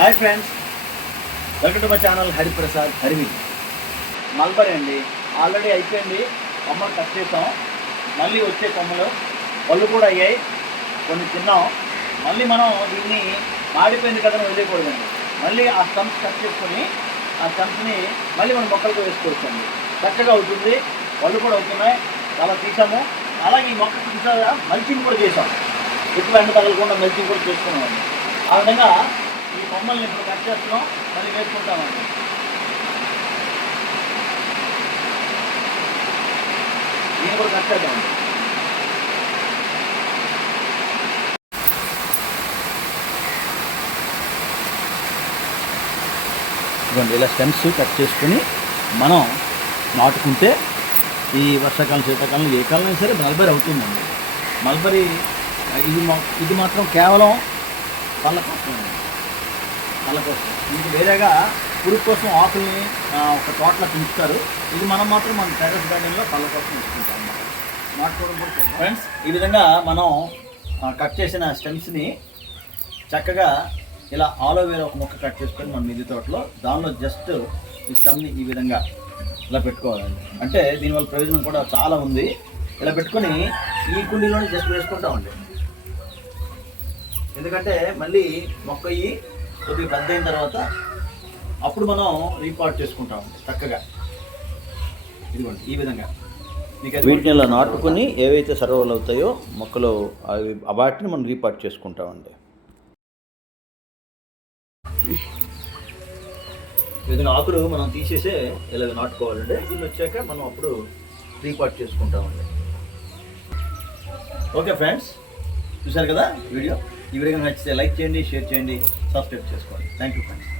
Hi friends, welcome to my channel Hariprasad హరివి. Mulberry అండి, already అయిపోయింది. కొమ్మలు కట్ చేసాం. మళ్ళీ వచ్చే కొమ్మలు పళ్ళు కూడా అయ్యాయి, కొన్ని తిన్నాం. మళ్ళీ మనం దీన్ని మాడిపోయింది కదా వదిలేయకూడదండి. మళ్ళీ ఆ స్టంప్స్ కట్ చేసుకొని ఆ స్టంప్స్ని మళ్ళీ మనం మొక్కలకు వేసుకోవచ్చండి. చక్కగా అవుతుంది, పళ్ళు కూడా అవుతున్నాయి. చాలా తీసాము. అలాగే ఈ మొక్కకు చూసారా మల్చింగ్ కూడా చేసాం. ఎక్కువ ఎండ తగలకుండా మల్చింగ్ కూడా చేసుకున్నామండి. ఆ విధంగా ఈ కొమ్మల్ని ఇప్పుడు కట్ చేస్తున్నాం, మళ్ళీ వేసుకుంటామండి. దీన్ని కూడా కట్ చేద్దామండి. ఇదిగోండి, ఇలా స్టెమ్స్ కట్ చేసుకుని మనం నాటుకుంటే ఈ వర్షాకాలం శీతాకాలం ఏ కాలం సరే మల్బరీ అవుతుందండి. మల్బరీ ఇది మాత్రం కేవలం పళ్ళ కోసం అండి, పళ్ళ కోసం. ఇది వేరేగా పురుగు కోసం ఆకుల్ని ఒక తోటలో పెంచుతారు. ఇది మనం మాత్రం మన టెర్రస్ గార్డెన్లో పళ్ళ కోసం వేసుకుంటాం అన్నమాట. నాటుకోవడం కూడా చేస్తాం. ఫ్రెండ్స్, ఈ విధంగా మనం కట్ చేసిన స్టెమ్స్ని చక్కగా ఇలా ఆలోవేరా ఒక మొక్క కట్ చేసుకొని మన మిద్దె తోటలో దానిలో జస్ట్ ఈ స్టెమ్ని ఈ విధంగా ఇలా పెట్టుకోవాలండి. అంటే దీనివల్ల ప్రయోజనం కూడా చాలా ఉంది. ఇలా పెట్టుకొని ఈ కుండీలోనే జస్ట్ వేసుకుంటామండి. ఎందుకంటే మళ్ళీ మొక్క అయ్యి కొద్దిగా పెద్ద అయిన తర్వాత అప్పుడు మనం రీపాట్ చేసుకుంటాం చక్కగా. ఇదిగోండి, ఈ విధంగా వీటిని ఇలా నాటుకొని ఏవైతే సర్వలు అవుతాయో మొక్కలు అవి వాటిని మనం రీపాట్ చేసుకుంటామండి. ఈ విధంగా ఆకులు మనం తీసేసే ఇలా నాటుకోవాలండి. దీన్ని వచ్చాక మనం అప్పుడు రీపాట్ చేసుకుంటామండి. ఓకే ఫ్రెండ్స్, చూసారు కదా వీడియో. ఈ వీడియో నచ్చితే లైక్ చేయండి, షేర్ చేయండి, సబ్స్క్రైబ్ చేసుకోండి. Thank you friends.